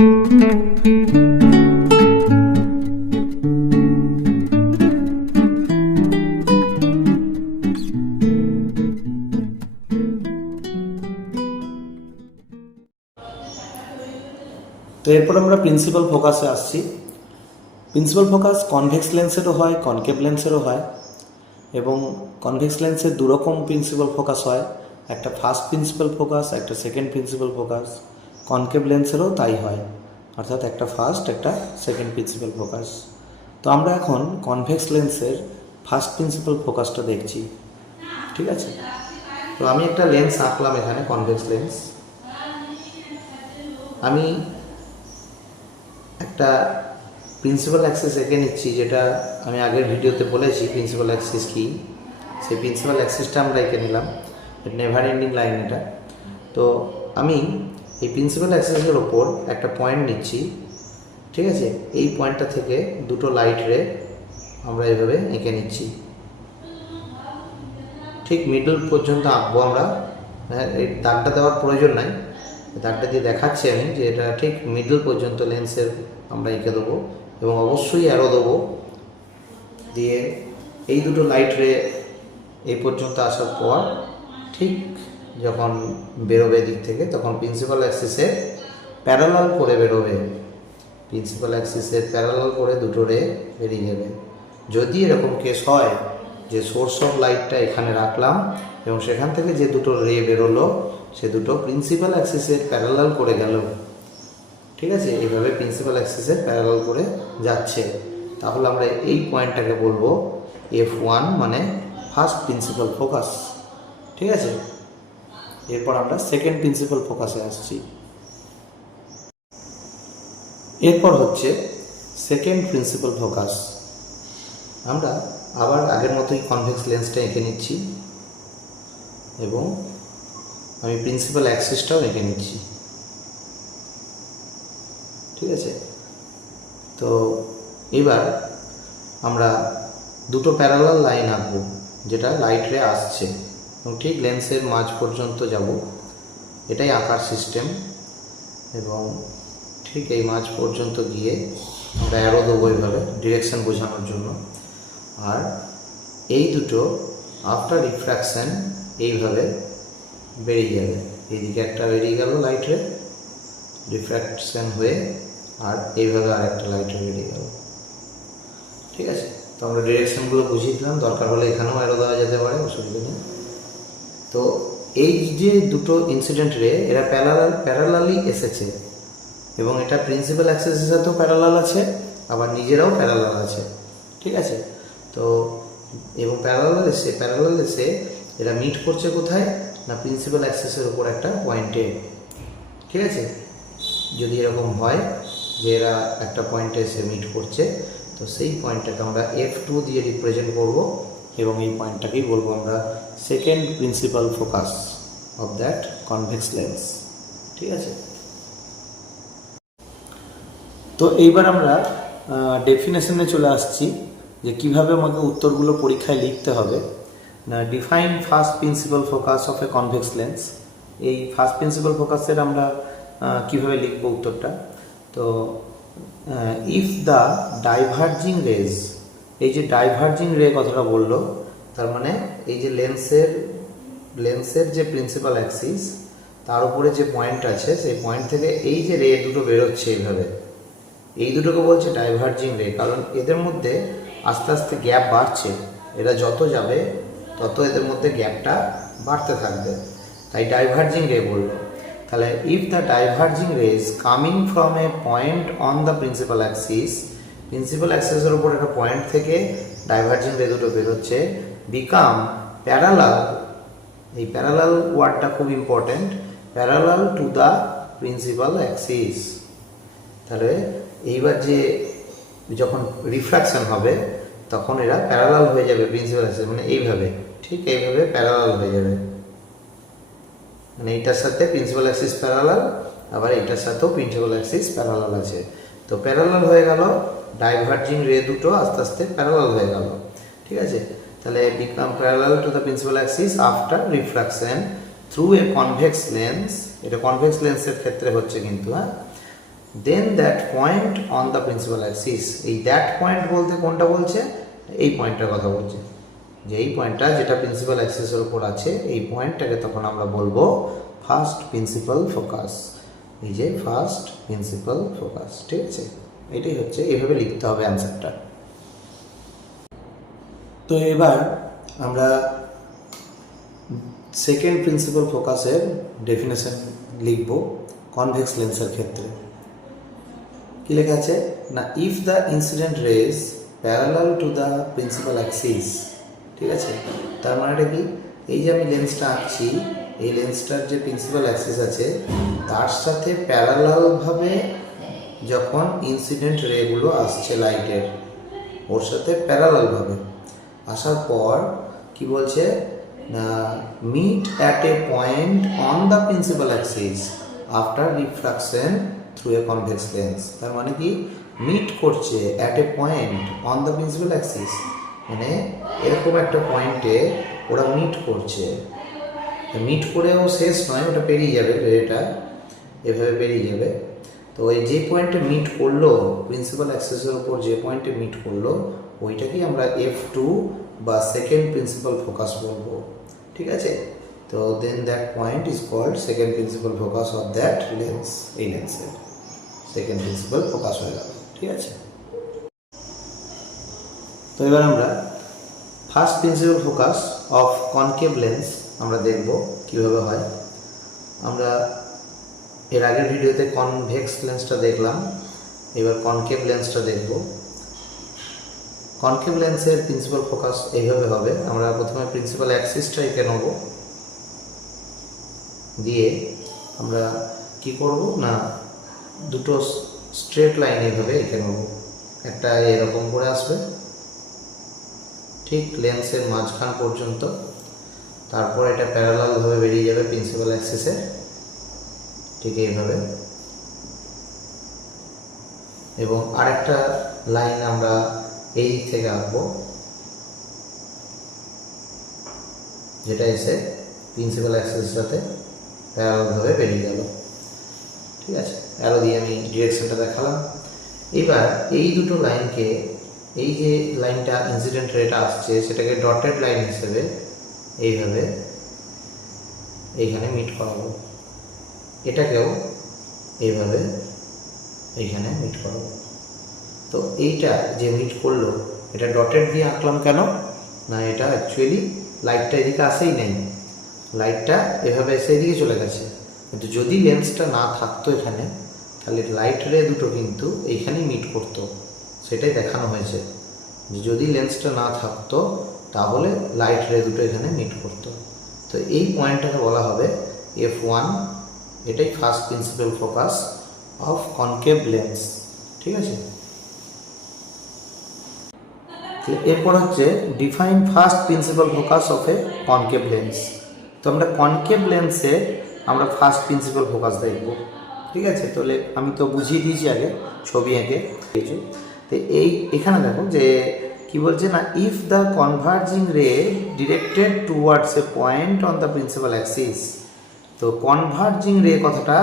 তো এরপর আমরা প্রিন্সিপাল ফোকাসে আসছি। প্রিন্সিপাল ফোকাস কনভেক্স লেন্সেরও হয়, কনকেভ লেন্সেরও হয়, এবং কনভেক্স লেন্সের দুরকম প্রিন্সিপাল ফোকাস হয়, একটা ফার্স্ট প্রিন্সিপাল ফোকাস, একটা সেকেন্ড প্রিন্সিপাল ফোকাস। কনকেভ লেন্সেরও তাই হয়, অর্থাৎ একটা ফার্স্ট একটা সেকেন্ড প্রিন্সিপাল ফোকাস। তো আমরা এখন কনভেক্স লেন্সের ফার্স্ট প্রিন্সিপাল ফোকাসটা দেখছি, ঠিক আছে? তো আমি একটা লেন্স আঁকলাম এখানে, কনভেক্স লেন্স। আমি একটা প্রিন্সিপাল অ্যাক্সিস এঁকে নিচ্ছি, যেটা আমি আগের ভিডিওতে বলেছি প্রিন্সিপাল অ্যাক্সিস কী। সেই প্রিন্সিপাল অ্যাক্সিসটা আমরা এঁকে নিলাম, নেভার এন্ডিং লাইন এটা। তো আমি এই প্রিন্সিপাল অ্যাক্সিসের ওপর একটা পয়েন্ট নিচ্ছি, ঠিক আছে? এই পয়েন্টটা থেকে দুটো লাইট রে আমরা এভাবে এঁকে নিচ্ছি, ঠিক মিডল পর্যন্ত আঁকবো আমরা। এই দাগটা দেওয়ার প্রয়োজন নাই, দাগটা দিয়ে দেখাচ্ছি আমি যে এটা ঠিক মিডল পর্যন্ত লেন্সের আমরা এঁকে দেবো, এবং অবশ্যই অ্যারো দেবো দিয়ে এই দুটো লাইট রে এই পর্যন্ত আসার পর ঠিক যখন বেরোবে দিক থেকে, তখন প্রিন্সিপাল অ্যাক্সিসে প্যারালাল করে বেরোবে। প্রিন্সিপাল অ্যাক্সিসের প্যারালাল করে দুটো রে বেরিয়ে যাবে। যদি এরকম কেস হয় যে সোর্স অফ লাইটটা এখানে রাখলাম এবং সেখান থেকে যে দুটো রে বেরোলো সে দুটো প্রিন্সিপাল অ্যাক্সিসের প্যারালাল করে গেল, ঠিক আছে? এইভাবে প্রিন্সিপাল অ্যাক্সিসের প্যারালাল করে যাচ্ছে, তাহলে আমরা এই পয়েন্টটাকে বলবো F1, মানে ফার্স্ট প্রিন্সিপাল ফোকাস, ঠিক আছে? এরপর আমরা সেকেন্ড প্রিন্সিপাল ফোকাসে আসছি। এরপর হচ্ছে সেকেন্ড প্রিন্সিপাল ফোকাস। আমরা আবার আগের মতোই কনভেক্স লেন্সটা এঁকে নিচ্ছি এবং আমি প্রিন্সিপাল অ্যাক্সিসটাও এঁকে নিচ্ছি, ঠিক আছে? তো এবার আমরা দুটো প্যারালাল লাইন আঁকবো, যেটা লাইট রে আসছে এবং ঠিক লেন্সের মাঝ পর্যন্ত যাব, এটাই আঁকার সিস্টেম। এবং ঠিক এই মাঝ পর্যন্ত গিয়ে আমরা অ্যারো দেবো এইভাবে ডিরেকশন বোঝানোর জন্য। আর এই দুটো আফটার রিফ্র্যাকশান এইভাবে বেরিয়ে যাবে, এইদিকে একটা বেরিয়ে গেল লাইট রে রিফ্র্যাকশান হয়ে, আর এইভাবে আর একটা লাইট রে বেরিয়ে গেল, ঠিক আছে? তো আমরা ডিরেকশনগুলো বুঝিয়ে দিলাম, দরকার হলে এখানেও অ্যারো দেওয়া যেতে পারে, অসুবিধা নেই। তো এই যে দুটো ইনসিডেন্ট রে এরা প্যারালালি এসেছে এবং এটা প্রিন্সিপাল অ্যাক্সিসের সাথেও প্যারালাল আছে, আবার নিজেরাও প্যারালাল আছে, ঠিক আছে? তো এবং প্যারালাল এসে এরা মিট করছে কোথায় না প্রিন্সিপাল অ্যাক্সিসের উপর একটা পয়েন্টে, ঠিক আছে? যদি এরকম হয় যে এরা একটা পয়েন্টে এসে মিট করছে, তো সেই পয়েন্টটাকে আমরা F2 দিয়ে রিপ্রেজেন্ট করব এবং এই পয়েন্টটাকেই বলবো আমরা second principal focus of that convex lens, ঠিক আছে? তো এইবার আমরা ডেফিনেশনে চলে আসছি যে কীভাবে আমাকে উত্তরগুলো পরীক্ষায় লিখতে হবে। না, define first principal focus of A convex lens. এই ফার্স্ট প্রিন্সিপাল ফোকাসের আমরা কীভাবে লিখবো উত্তরটা। তো ইফ দ্য ডাইভার্জিং রেজ, এই যে ডাইভার্জিং রে কথাটা বললো, তার মানে এই যে লেন্সের যে প্রিন্সিপাল অ্যাক্সিস তার উপরে যে পয়েন্ট আছে, সেই পয়েন্ট থেকে এই যে রে দুটো বেরোচ্ছে এইভাবে, এই দুটোকে বলছে ডাইভার্জিং রে, কারণ এদের মধ্যে আস্তে আস্তে গ্যাপ বাড়ছে, এরা যত যাবে তত এদের মধ্যে গ্যাপটা বাড়তে থাকবে, তাই ডাইভার্জিং রে বললো। তাহলে if the diverging rays coming from a point on the principal অ্যাক্সিসের উপর একটা পয়েন্ট থেকে ডাইভার্জিং রে দুটো বেরোচ্ছে, বিকাম প্যারালাল, এই প্যারালাল ওয়ার্ডটা খুব important, parallel to the principal Axis. তাহলে এইবার যে যখন রিফ্র্যাকশন হবে তখন এরা প্যারালাল হয়ে যাবে প্রিন্সিপাল অ্যাক্সিস, মানে এইভাবে, ঠিক এইভাবে প্যারালাল হয়ে যাবে, মানে এইটার সাথে প্রিন্সিপাল অ্যাক্সিস প্যারালাল, আবার এইটার সাথেও প্রিন্সিপাল অ্যাক্সিস প্যারালাল আছে। তো প্যারালাল হয়ে গেল, ডাইভার্জিং রে দুটো আস্তে আস্তে প্যারালাল হয়ে গেল, ঠিক আছে? তাহলে become parallel to the principal axis after refraction through a convex lens, এটা কনভেক্স লেন্সের ক্ষেত্রে হচ্ছে কিন্তু, হ্যাঁ, then that point on the principal axis. এই দ্যাট পয়েন্ট বলতে কোনটা বলছে? এই পয়েন্টটার কথা বলছে, যে এই পয়েন্টটা যেটা প্রিন্সিপাল অ্যাক্সিসের উপর আছে, এই পয়েন্টটাকে তখন আমরা বলবো ফার্স্ট প্রিন্সিপাল ফোকাস। এই যে ফার্স্ট প্রিন্সিপাল ফোকাস, ঠিক আছে? এটাই হচ্ছে, এইভাবে লিখতে হবে অ্যান্সারটা। তো এবার আমরা সেকেন্ড প্রিন্সিপাল ফোকাসের ডেফিনেশন লিখব কনভেক্স লেন্সের ক্ষেত্রে। কি লেখা আছে না, if the incident rays parallel to the principal axis, ঠিক আছে? তার মানেটা কি, এই যে আমি লেন্সটা আঁকছি, এই লেন্সটার যে প্রিন্সিপাল অ্যাক্সিস আছে তার সাথে প্যারালালভাবে যখন ইনসিডেন্ট রেগুলো আসছে লাইটের, ওর সাথে প্যারালালভাবে আসার পর কি বলছে না, meet at a point on the principal axis after refraction through a convex lens. তার মানে কি, মিট করছে at a point on the principal axis, মানে এরকম একটা পয়েন্টে ওরা মিট করছে। মিট করেও শেষ নয়, ওটা পেরিয়ে যাবে, রেটা এভাবে পেরিয়ে যাবে। তো এই যে পয়েন্টে মিট করলো, প্রিন্সিপাল অ্যাক্সিসের উপর যে পয়েন্টে মিট করলো, ওইটাকেই আমরা F2 বা সেকেন্ড প্রিন্সিপাল ফোকাস বলবো, ঠিক আছে? তো then that point is called second principal focus of that lens. এই লেন্সের সেকেন্ড প্রিন্সিপাল ফোকাস হয়ে গেল, ঠিক আছে? তো এবার আমরা first principal focus of concave lens আমরা দেখব কীভাবে হয়। আমরা এর আগের ভিডিওতে কনভেক্স লেন্সটা দেখলাম, এবার কনকেভ লেন্সটা দেখব। কনকেভ লেন্সের প্রিন্সিপাল ফোকাস এইভাবে হবে। আমরা প্রথমে প্রিন্সিপাল অ্যাক্সিসটা এঁকে নেব, দিয়ে আমরা কি করব না, দুটো স্ট্রেট লাইন এইভাবে এঁকে নেব। একটা এরকম করে আসবে ঠিক লেন্সের মাঝখান পর্যন্ত, তারপর এটা প্যারালালভাবে বেরিয়ে যাবে প্রিন্সিপাল অ্যাক্সিসে, ঠিক এইভাবে। এবং আরেকটা লাইন আমরা এই দিক থেকে আঁকবো, যেটা এসে প্রিন্সিপাল অ্যাক্সিসের সাথে প্যারালালভাবে বেরিয়ে গেল, ঠিক আছে? অ্যারো দিয়ে আমি ডিরেকশনটা দেখালাম। এবার এই দুটো লাইনকে, এই যে লাইনটা ইনসিডেন্ট রেটা আসছে সেটাকে ডটেড লাইন হিসেবে এইভাবে এইখানে মিট করাবো, এটাকেও এইভাবে এইখানে মিট করাবো। তো এইটা যে মিট করলো, এটা ডটেড দিয়ে আঁকলাম কেন না, এটা অ্যাকচুয়ালি লাইটটা এদিকে আসেই নেই, লাইটটা এভাবে এসে এদিকে চলে গেছে। কিন্তু যদি লেন্সটা না থাকতো এখানে, তাহলে লাইট রে দুটো কিন্তু এইখানেই মিট করতো, সেটাই দেখানো হয়েছে যে যদি লেন্সটা না থাকতো তাহলে লাইট রে দুটো এখানে মিট করতো। তো এই পয়েন্টটাকে বলা হবে F1, এটাই first principal focus of concave lens, ঠিক আছে? এরপর হচ্ছে define first principal focus of a concave lens. তো আমরা কনকেভ লেন্সে আমরা ফার্স্ট প্রিন্সিপাল ফোকাস দেখব, ঠিক আছে? তাহলে আমি তো বুঝিয়ে দিয়েছি আগে ছবি এঁকে। তো এখানে দেখো যে কি বলছে না, if the converging ray directed towards a point on the principal Axis. তো কনভার্জিং রে কথাটা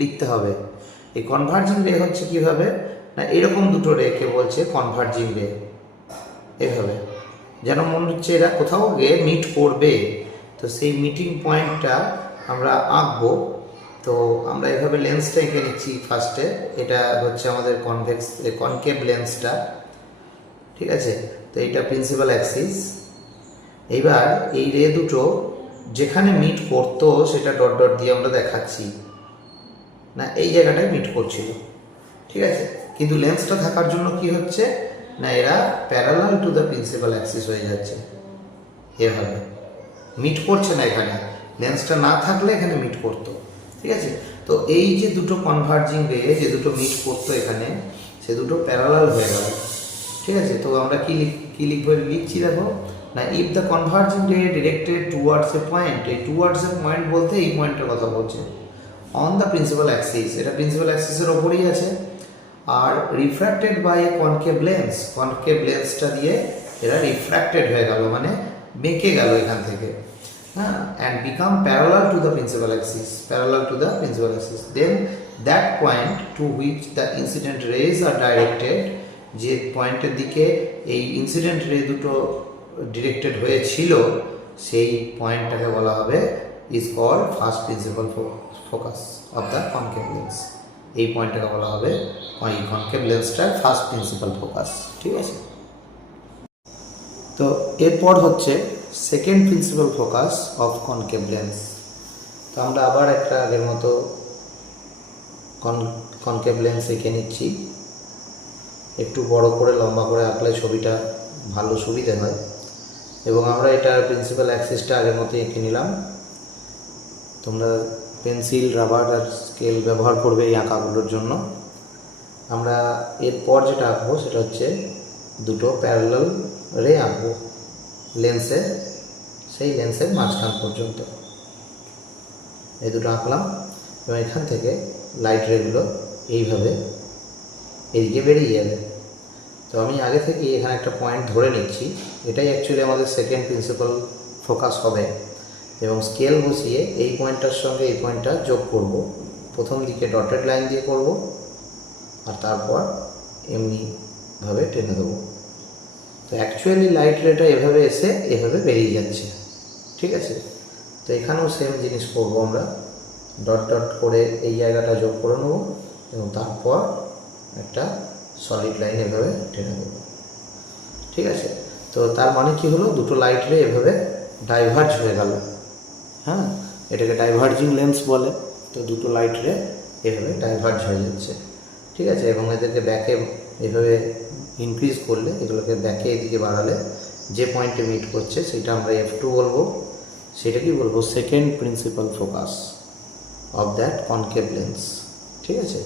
লিখতে হবে। এই কনভার্জিং রে হচ্ছে কীভাবে না, এরকম দুটো রেকে বলছে কনভার্জিং রে, এভাবে যেন মনে হচ্ছে এরা কোথাও গিয়ে মিট করবে। তো সেই মিটিং পয়েন্টটা আমরা আঁকবো। তো আমরা এভাবে লেন্সটা এঁকে নিচ্ছি ফার্স্টে, এটা হচ্ছে আমাদের কনকেভ লেন্সটা, ঠিক আছে? তো এইটা প্রিন্সিপাল অ্যাক্সিস। এইবার এই রে দুটো যেখানে মিট করতো সেটা ডট ডট দিয়ে আমরা দেখাচ্ছি না, এই জায়গাটায় মিট করছিল, ঠিক আছে? কিন্তু লেন্সটা থাকার জন্য কি হচ্ছে না, এরা parallel to the principal Axis হয়ে যাচ্ছে, এভাবে মিট করছে না। এখানে লেন্সটা না থাকলে এখানে মিট করতো, ঠিক আছে? তো এই যে দুটো কনভার্জিং রে, যে দুটো মিট করতো এখানে, সে দুটো প্যারালাল হয়ে গেল, ঠিক আছে? তো আমরা কি লিখবো, লিখছি দেখো না, if the converging ray directed towards a point. এই টুয়ার্ডস এ পয়েন্ট বলতে এই পয়েন্টের কথা বলছে, অন দ্য প্রিন্সিপাল অ্যাক্সিস, এটা প্রিন্সিপাল অ্যাক্সিসের ওপরেই আছে। আর refracted by a concave lens, concave লেন্সটা দিয়ে এরা রিফ্র্যাক্টেড হয়ে গেল, মানে বেঁকে গেল এখান থেকে, হ্যাঁ, and become parallel to the principal axis, parallel to the principal axis. Then that point to which the incident rays are directed, যে পয়েন্টের দিকে এই ইনসিডেন্ট রে দুটো ডিরেক্টেড হয়েছিল সেই পয়েন্টটাকে বলা হবে is called first principal focus of the concave lens. এই পয়েন্টটাকে বলা হবে এই কনকেভ লেন্সটার ফার্স্ট প্রিন্সিপাল ফোকাস। ঠিক আছে, তো এরপর হচ্ছে second principal focus of concave lens. তো আমরা আবার একটা আগের মতো কনকেভ লেন্স এঁকে নিচ্ছি। একটু বড় করে লম্বা করে আঁকলে ছবিটা ভালো সুবিধে হয়, এবং আমরা এটার প্রিন্সিপাল অ্যাক্সিসটা আগের মতো এঁকে নিলাম। তোমরা পেন্সিল, রাবার আর স্কেল ব্যবহার করবে এই আঁকাগুলোর জন্য। আমরা এরপর যেটা আঁকবো সেটা হচ্ছে দুটো প্যারালাল রে আঁকবো লেন্সের, সেই লেন্সের মাঝখান পর্যন্ত। এই দুটো আঁকলাম এবং এখান থেকে লাইট রেগুলো এইভাবে এদিকে বেরিয়ে যাবে। তো আমি আগে থেকে এখানে একটা পয়েন্ট ধরে নিচ্ছি, এটাই অ্যাকচুয়ালি আমাদের সেকেন্ড প্রিন্সিপাল ফোকাস হবে, এবং স্কেল বসিয়ে এই পয়েন্টটার সঙ্গে এই পয়েন্টটা যোগ করব। প্রথম দিকে ডটেড লাইন দিয়ে করব, আর তারপর এমনিভাবে টেনে দেবো। তো অ্যাকচুয়ালি লাইট রেটা এভাবে এসে এভাবে বেরিয়ে যাচ্ছে। ঠিক আছে, তো এখানেও সেম জিনিস করবো আমরা, ডট ডট করে এই জায়গাটা যোগ করে নেব এবং তারপর একটা সলিড লাইন এভাবে টেনে দেবো। ঠিক আছে, তো তার মানে কি হলো, দুটো লাইট রে এভাবে ডাইভার্জ হয়ে গেল। হ্যাঁ, এটাকে ডাইভার্জিং লেন্স বলে। তো দুটো লাইট রে এভাবে ডাইভার্জ হয়ে যাচ্ছে। ঠিক আছে, এবং এদেরকে ব্যাকে এভাবে ইনক্রিজ করলে, এগুলোকে ব্যাকে এদিকে বাড়ালে যে পয়েন্টে মিট করছে সেটা আমরা F2 বলবো। সেটা কি বলবো, second principal focus of that concave lens. ঠিক আছে,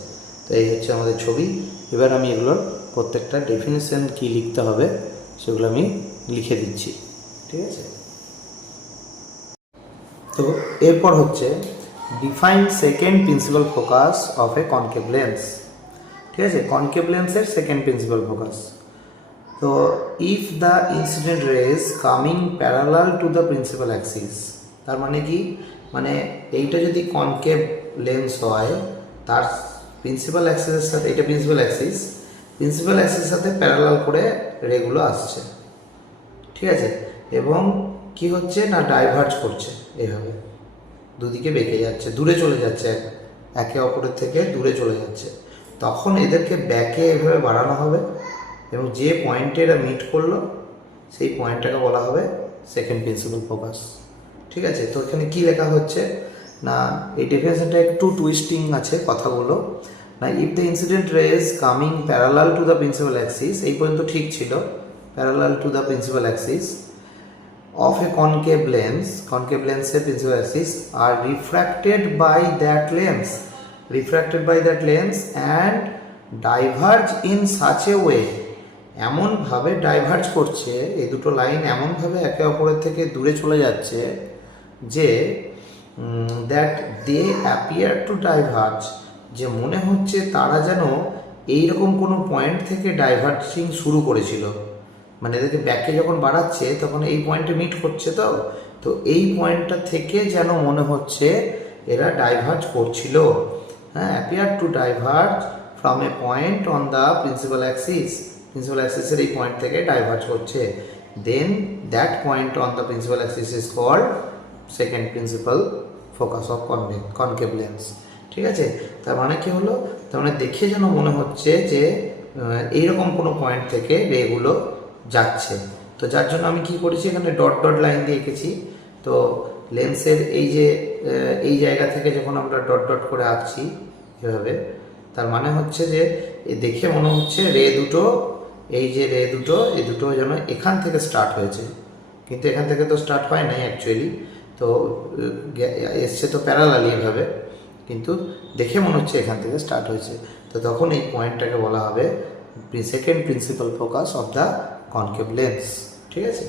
তো এই হচ্ছে আমাদের ছবি। এবার আমি এগুলোর প্রত্যেকটা ডেফিনেশন কি লিখতে হবে সেগুলো আমি লিখে দিচ্ছি। ঠিক আছে, তো এরপর হচ্ছে define second principal focus of a concave lens. ঠিক আছে, কনকেভ লেন্সের সেকেন্ড প্রিন্সিপাল ফোকাস। তো if the incident rays coming parallel to the principal axis, তার মানে কি, মানে এইটা যদি কনকেভ লেন্স হয় তার প্রিন্সিপাল অ্যাক্সিসের সাথে, এটা প্রিন্সিপাল অ্যাক্সিসের সাথে প্যারালাল করে রেগুলো আসছে। ঠিক আছে, এবং কি হচ্ছে না, ডাইভার্জ করছে, এইভাবে দুদিকে বেঁকে যাচ্ছে, দূরে চলে যাচ্ছে, একে অপরের থেকে দূরে চলে যাচ্ছে। তখন এদেরকে ব্যাকে এভাবে বাড়ানো হবে এবং যে পয়েন্টে এরা মিট করলো সেই পয়েন্টটাকে বলা হবে সেকেন্ড প্রিন্সিপাল ফোকাস। ঠিক আছে, তো এখানে কি লেখা হচ্ছে না, এই ডেফিনেশনটা একটু টুইস্টিং আছে কথাগুলো। না, if the incident rays coming parallel to the principal axis, এই পর্যন্ত ঠিক ছিল, parallel to the principal axis of a concave lens principal axis are refracted by that lens and diverge in such a way, এমনভাবে diverge করছে, এই দুটো line এমনভাবে একে অপরের থেকে দূরে চলে যাচ্ছে যে that they appear to diverge, যে মনে হচ্ছে তারা যেন এইরকম কোনো পয়েন্ট থেকে ডাইভার্জিং শুরু করেছিল। মানে এদেরকে ব্যাকে যখন বাড়াচ্ছে তখন এই পয়েন্টে মিট করছে, তো এই পয়েন্টটা থেকে যেন মনে হচ্ছে এরা ডাইভার্জ করছিল। হ্যাঁ, appear to diverge from a point on the principal অ্যাক্সিসের এই পয়েন্ট থেকে ডাইভার্জ করছে। Then that point on the principal axis is called second principal focus of concave lens. ঠিক আছে, তার মানে কি হলো, তার মানে দেখে যেন মনে হচ্ছে যে এইরকম কোনো পয়েন্ট থেকে রেগুলো যাচ্ছে। তো যার জন্য আমি কি করেছি, এখানে ডট ডট লাইন দিয়ে এঁকেছি। তো লেন্সের এই যে এই জায়গা থেকে যখন আমরা ডট ডট করে আঁকছি এভাবে, তার মানে হচ্ছে যে দেখে মনে হচ্ছে এই দুটো যেন এখান থেকে স্টার্ট হয়েছে, কিন্তু এখান থেকে তো স্টার্ট হয় নাই অ্যাকচুয়ালি, তো এসছে তো প্যারালালি এভাবে, কিন্তু দেখে মনে হচ্ছে এখান থেকে স্টার্ট হয়েছে। তো তখন এই পয়েন্টটাকে বলা হবে second principal focus of the concave lens. ঠিক আছে।